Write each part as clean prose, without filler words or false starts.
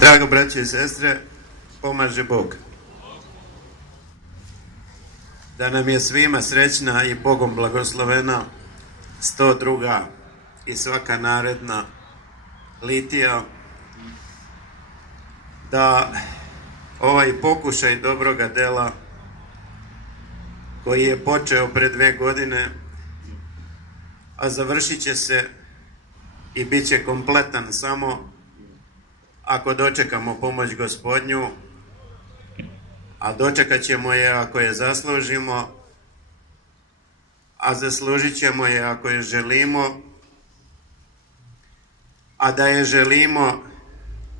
Drago braće i sestre, pomaže Bog. Da nam je svima srećna i Bogom blagoslovena 102. i svaka naredna litija, da ovaj pokušaj dobroga dela koji je počeo pre 2 godine, a završit će se i bit će kompletan samo ako dočekamo pomoć Gospodnju, a dočekat ćemo je ako je zaslužimo, a zaslužit ćemo je ako je želimo, a da je želimo,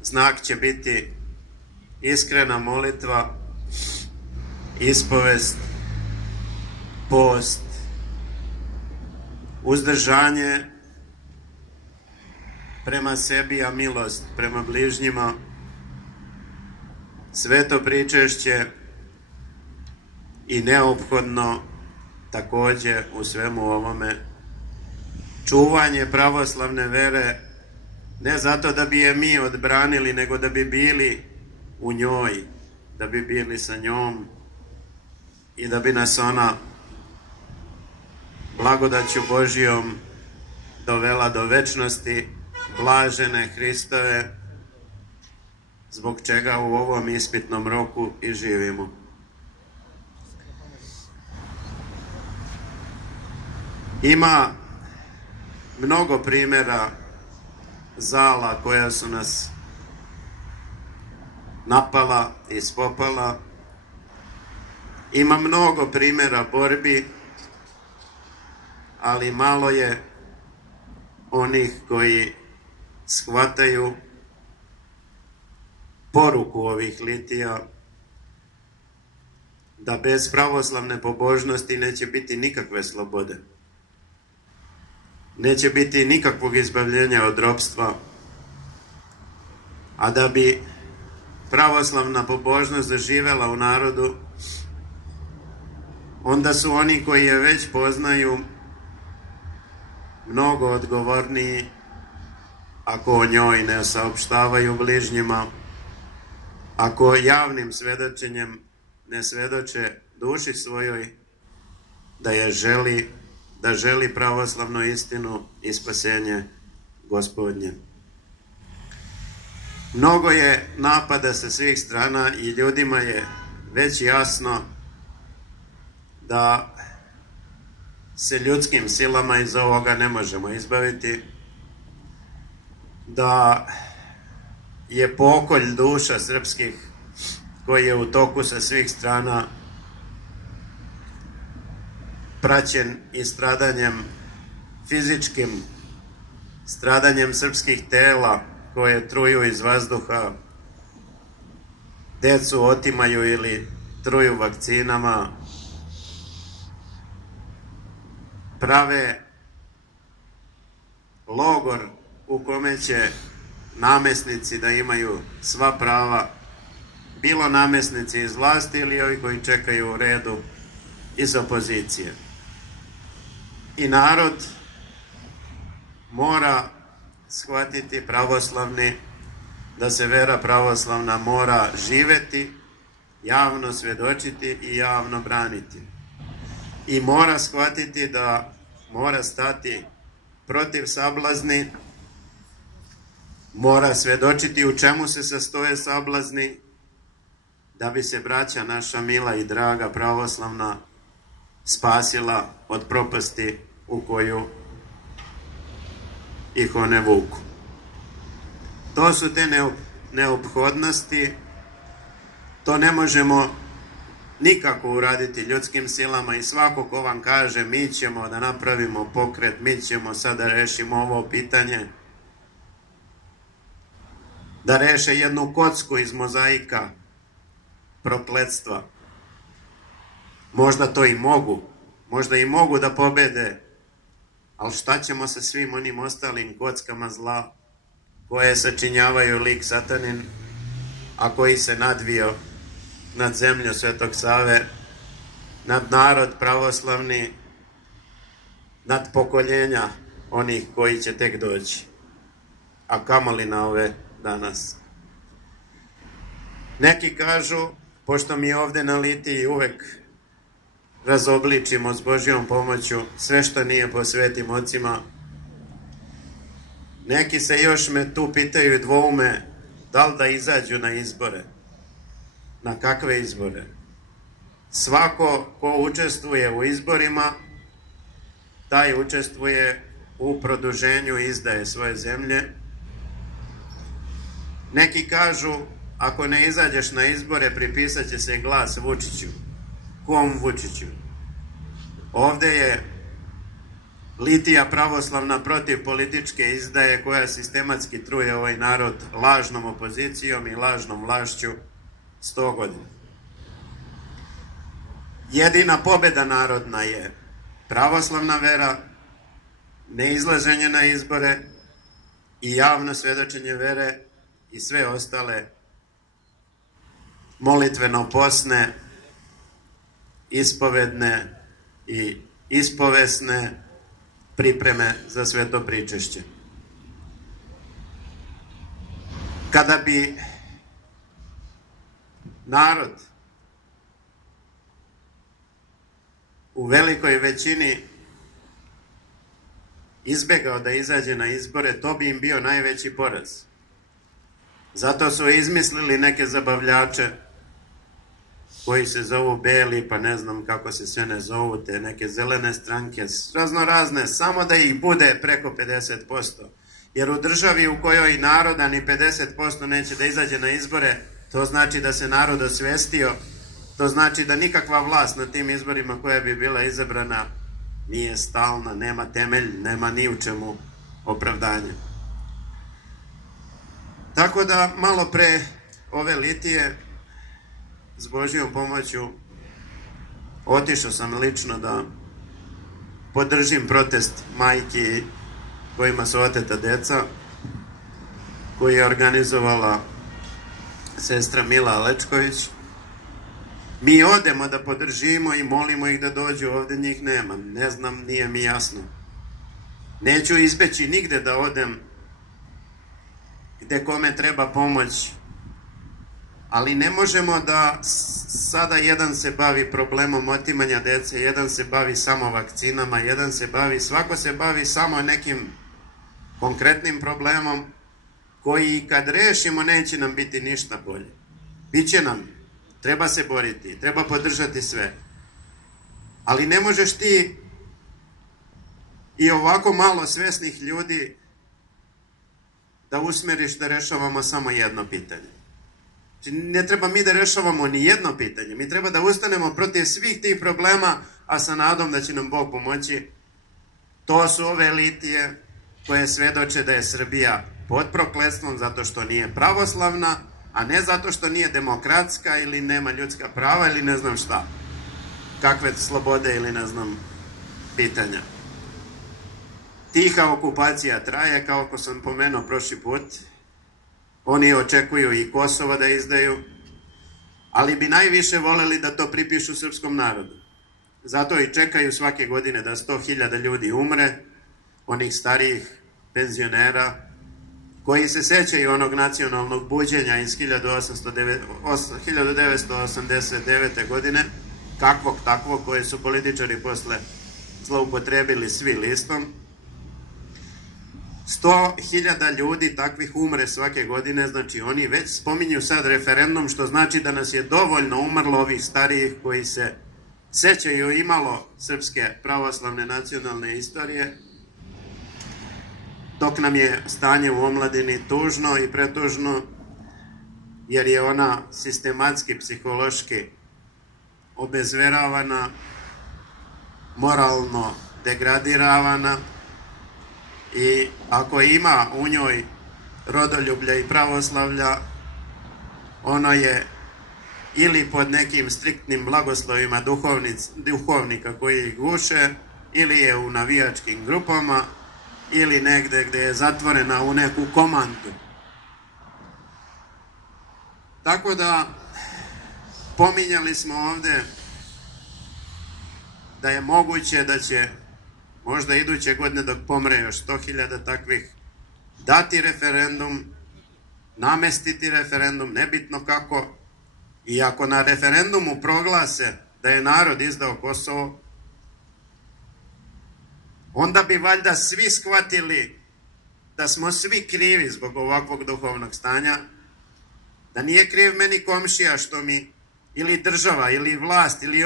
znak će biti iskrena molitva, ispovest, post, uzdržanje prema sebi, a milost prema bližnjima, sveto pričešće i neophodno takođe u svemu ovome čuvanje pravoslavne vere, ne zato da bi je mi odbranili, nego da bi bili u njoj, da bi bili sa njom i da bi nas ona blagodaću Božijom dovela do večnosti blažene Hristove, zbog čega u ovom ispitnom roku i živimo. Ima mnogo primjera zala koja su nas napala i spopala. Ima mnogo primjera borbi, ali malo je onih koji shvataju poruku ovih litija, da bez pravoslavne pobožnosti neće biti nikakve slobode. Neće biti nikakvog izbavljenja od ropstva, a da bi pravoslavna pobožnost zaživela u narodu, onda su oni koji je već poznaju mnogo odgovorniji ako o njoj ne saopštavaju bližnjima, ako javnim svedočenjem ne svedoče duši svojoj da želi pravoslavnu istinu i spasenje Gospodnje. Mnogo je napada sa svih strana i ljudima je već jasno da se ljudskim silama iz ovoga ne možemo izbaviti, da je pokolj duša srpskih koji je u toku sa svih strana praćen i stradanjem fizičkim, stradanjem srpskih tela koje truju iz vazduha, decu otimaju ili truju vakcinama, prave logor u kome će namesnici da imaju sva prava, bilo namesnici iz vlasti ili ovi koji čekaju u redu iz opozicije. I narod mora shvatiti pravoslavni, da se vera pravoslavna mora živeti, javno svedočiti i javno braniti. I mora shvatiti da mora stati protiv sablazni, mora svedočiti u čemu se sastoje sablazni, da bi se braća naša mila i draga pravoslavna spasila od propasti u koju ih one vuku. To su te neophodnosti, to ne možemo nikako uraditi ljudskim silama i svako ko vam kaže mi ćemo da napravimo pokret, mi ćemo sad da rešimo ovo pitanje, da reše jednu kocku iz mozaika prokletstva. Možda to i mogu, možda i mogu da pobede, ali šta ćemo sa svim onim ostalim kockama zla koje sačinjavaju lik satanin, a koji se nadvio nad zemlju Svetog Save, nad narod pravoslavni, nad pokoljenja onih koji će tek doći, a kamoli na ove danas. Neki kažu, pošto mi ovde na Litiji uvek razobličimo s Božjom pomoću sve što nije po svetim ocima, neki se još me tu pitaju i dvoume da li da izađu na izbore. Na kakve izbore? Svako ko učestvuje u izborima, taj učestvuje u produženju izdaje svoje zemlje. Neki kažu, ako ne izađeš na izbore, pripisat će se glas Vučiću. Kom Vučiću? Ovde je Litija pravoslavna protiv političke izdaje koja sistematski truje ovaj narod lažnom opozicijom i lažnom vlašću 100 godina. Jedina pobeda narodna je pravoslavna vera, neizlaženje na izbore i javno svedočenje vere i sve ostale molitveno-posne, ispovedne i ispovesne pripreme za sveto pričešće. Kada bi narod u velikoj većini izbegao da izađe na izbore, to bi im bio najveći poraz. Zato su izmislili neke zabavljače koji se zovu beli, pa ne znam kako se sve ne zovu, te neke zelene stranke, razno razne, samo da ih bude preko 50%. Jer u državi u kojoj naroda ni 50% neće da izađe na izbore, to znači da se narod osvestio, to znači da nikakva vlast na tim izborima koja bi bila izabrana nije stalna, nema temelj, nema ni u čemu opravdanje. Tako da malo pre ove Litije, s Božjom pomoću, otišao sam lično da podržim protest majki kojima su oteta deca, koji je organizovala sestra Mila Alečković. Mi odemo da podržimo i molimo ih da dođu, ovde njih nema, ne znam, nije mi jasno. Neću izbeći nigde da odem gde kome treba pomoć, ali ne možemo da sada jedan se bavi problemom otimanja dece, jedan se bavi samo vakcinama, jedan se bavi, svako se bavi samo nekim konkretnim problemom koji kad rešimo neće nam biti ništa bolje. Biće nam, treba se boriti, treba podržati sve. Ali ne možeš ti i ovako malo svesnih ljudi da usmeriš da rešavamo samo jedno pitanje. Znači, ne treba mi da rešavamo ni jedno pitanje. Mi treba da ustanemo protiv svih tih problema, a sa nadom da će nam Bog pomoći. To su ove Litije koje svedoče da je Srbija pod prokletstvom zato što nije pravoslavna, a ne zato što nije demokratska ili nema ljudska prava ili ne znam šta. Kakve slobode ili ne znam pitanja. Tiha okupacija traje, kao ko sam pomenuo prošli put. Oni očekuju i Kosovo da izdaju, ali bi najviše voleli da to pripišu srpskom narodu. Zato i čekaju svake godine da 100.000 ljudi umre, onih starijih penzionera, koji se sećaju onog nacionalnog buđenja iz 1989. godine, kakvog takvog, koje su političari posle zloupotrebili svi listom. 100.000 ljudi takvih umre svake godine, znači oni već spominju sad referendum, što znači da nas je dovoljno umrlo ovih starijih koji se sećaju imalo srpske pravoslavne nacionalne istorije, dok nam je stanje u omladini tužno i pretužno, jer je ona sistematski, psihološki obezveravana, moralno degradiravana, i ako ima u njoj rodoljublja i pravoslavlja, ono je ili pod nekim striktnim blagoslovima duhovnika koji ih guše, ili je u navijačkim grupama, ili negde gde je zatvorena u neku komandu. Tako da, pominjali smo ovde da je moguće da će možda iduće godine, dok pomre još 100.000 takvih, dati referendum, namestiti referendum, nebitno kako, I ako na referendumu proglase da je narod izdao Kosovo, onda bi valjda svi shvatili da smo svi krivi zbog ovakvog duhovnog stanja, da nije kriv meni komšija što mi, ili država, ili vlast, ili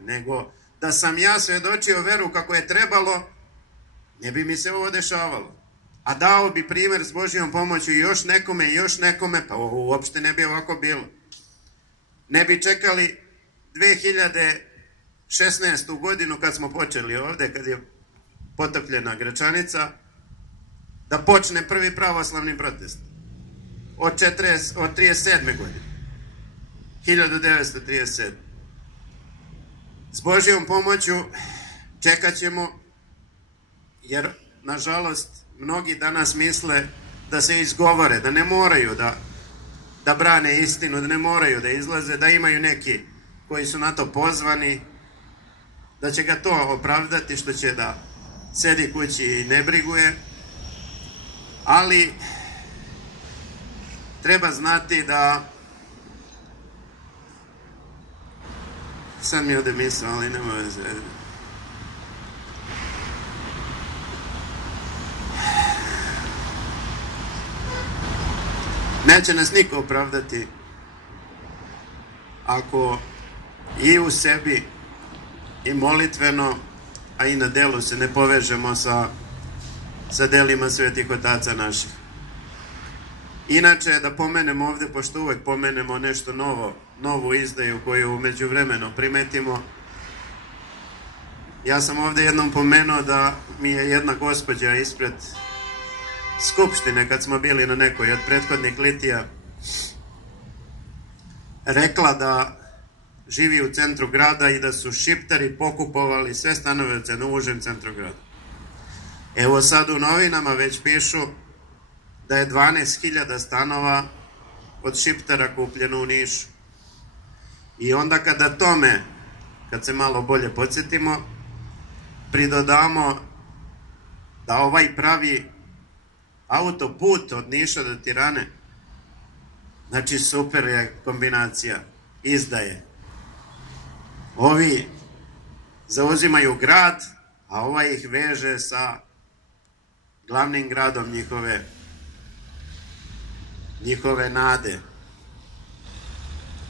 nego da sam ja svedočio veru kako je trebalo, ne bi mi se ovo dešavalo. A dao bi primjer s Božjom pomoću još nekome, pa uopšte ne bi ovako bilo. Ne bi čekali 2016. godinu kad smo počeli ovde, kad je potopljena Gračanica, da počne prvi pravoslavni protest. Od 37. godine. 1937. S Božjom pomoću čekat ćemo, jer, nažalost, mnogi danas misle da se izgovore, da ne moraju da brane istinu, da ne moraju da izlaze, da imaju neki koji su na to pozvani, da će ga to opravdati što će da sedi kući i ne briguje, ali treba znati da sad mi ode misao, ali nema veze. Neće nas niko opravdati ako i u sebi i molitveno, a i na delu se ne povežemo sa delima svetih otaca naših. Inače, da pomenemo ovde, pošto uvek pomenemo nešto novo, novu izdaju koju umeđu vremenu primetimo, ja sam ovde jednom pomenuo da mi je jedna gospođa ispred Skupštine, kad smo bili na nekoj od prethodnih litija, rekla da živi u centru grada i da su Šiptari pokupovali sve stanove u užem centru grada. Evo sad u novinama već pišu da je 12.000 stanova od Šiptara kupljeno u Nišu. I onda kada tome, kad se malo bolje podsjetimo, pridodamo da ovaj pravi autoput od Niša do Tirane, znači super je kombinacija, izdaje. Ovi zauzimaju grad, a ovaj ih veže sa glavnim gradom njihove nade.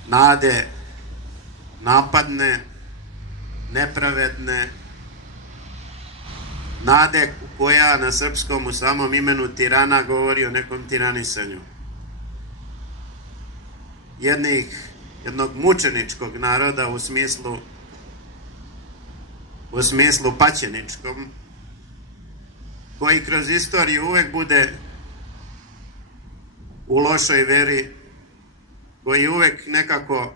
Nade napadne, nepravedne, nade koja na srpskom u samom imenu Tirana govori o nekom tiranisanju. Jednog mučeničkog naroda u smislu paćeničkom, koji kroz istoriju uvek bude u lošoj veri, koji uvek nekako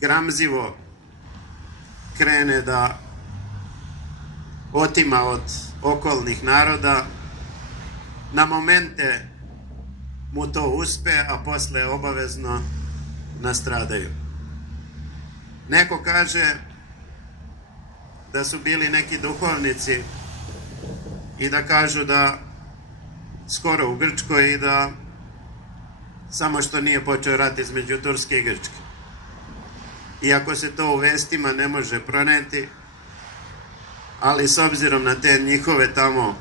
gramzivo krene da otima od okolnih naroda, na momente mu to uspe, a posle obavezno nastradaju. Neko kaže da su bili neki duhovnici i da kažu da skoro u Grčkoj i da samo što nije počeo rat između Turske i Grčke. Iako se to u vestima ne može proneti, ali s obzirom na te njihove tamo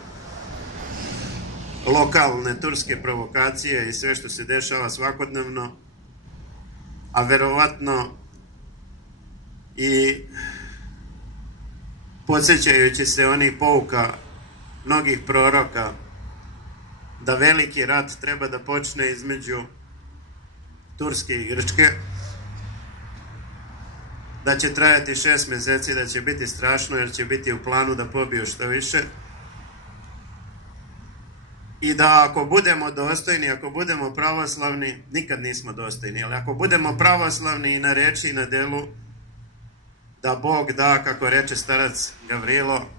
lokalne turske provokacije i sve što se dešava svakodnevno, a verovatno i podsjećajući se onih pouka mnogih proroka da veliki rat treba da počne između Turske i Grčke, da će trajati 6 meseci, da će biti strašno jer će biti u planu da pobiju što više, i da ako budemo dostojni, ako budemo pravoslavni, nikad nismo dostojni, ali ako budemo pravoslavni i na reči i na delu, da Bog da, kako reče starac Gavrilo,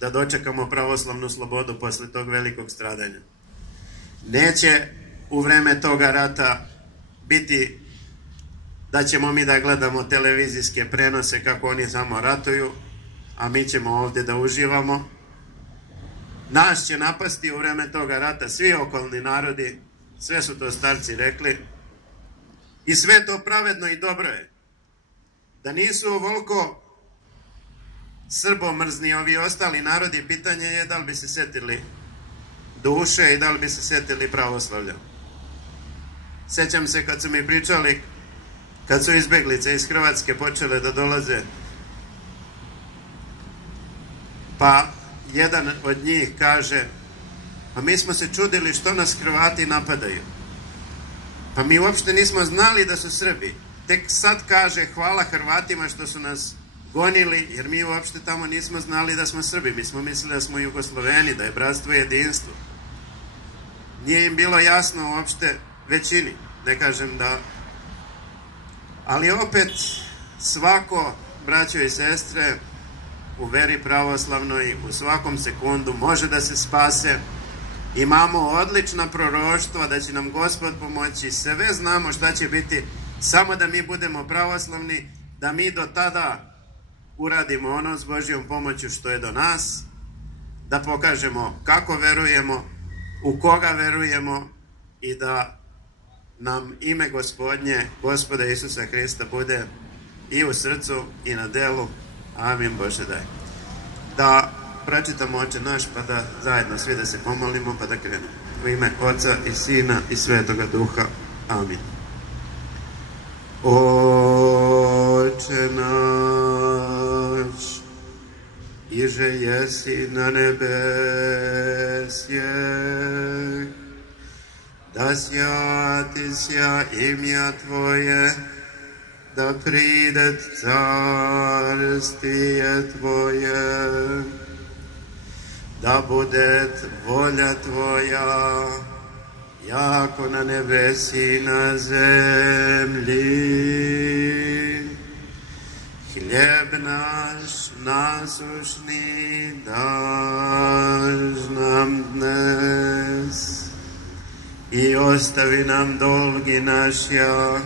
da dočekamo pravoslavnu slobodu posle tog velikog stradanja. Neće u vreme toga rata biti da ćemo mi da gledamo televizijske prenose kako oni samo ratuju, a mi ćemo ovde da uživamo. Nas će napasti u vreme toga rata svi okolni narodi, sve su to starci rekli, I sve to pravedno i dobro je. Da nisu ovoliko srbomrzni ovi ostali narodi, pitanje je da li bi se setili duše i da li bi se setili pravoslavlja. Sećam se kad su mi pričali, kad su izbeglice iz Hrvatske počele da dolaze, pa jedan od njih kaže, pa mi smo se čudili što nas Hrvati napadaju. Pa mi uopšte nismo znali da su Srbi. Tek sad kaže hvala Hrvatima što su nas gonili, jer mi uopšte tamo nismo znali da smo Srbi. Mi smo mislili da smo Jugosloveni, da je bratstvo i jedinstvo. Nije im bilo jasno uopšte većini. Ne kažem da... Ali opet svako, braćo i sestre, u veri pravoslavnoj u svakom sekundu može da se spase. Imamo odlična proroštva da će nam Gospod pomoći. Sve znamo šta će biti, samo da mi budemo pravoslavni, da mi do tada uradimo ono s Božjom pomoću što je do nas, da pokažemo kako verujemo, u koga verujemo i da nam ime Gospodnje, Gospoda Isusa Hrista, bude i u srcu i na delu. Amin. Bože daj. Da pročitamo Oče naš, pa da zajedno svi da se pomolimo, pa da krenemo. U ime Oca i Sina i Svetoga Duha. Amin. Oče naš, iže jesi na nebesje, da sjati sja imja Tvoje, da pridet carstije Tvoje, da budet volja Tvoja, jako na nebesi i na zemlji. Hljeb naš nasušni daš nam dnes i ostavi nam dolgi našja,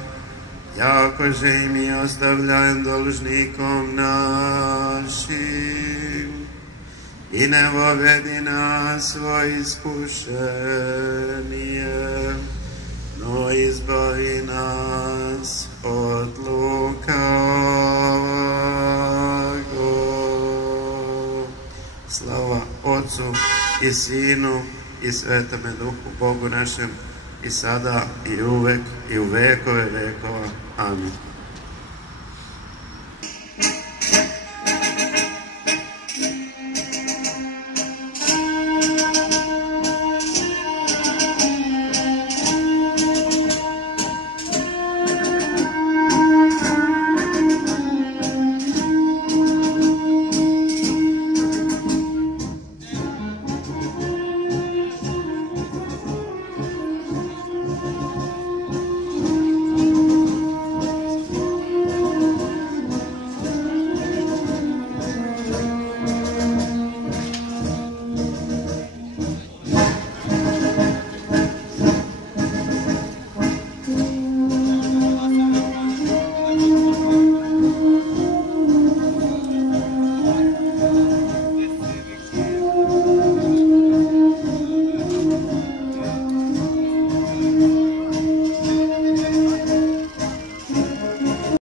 jakože i mi ostavljajem dolžnikom našim. I ne vovedi nas svoj iskušenje, no izbavi nas od lukavog. Slava Otcu i Sinu i Svetome Duhu, Bogu našem, i sada i uvek i u vekove vekova. Amin.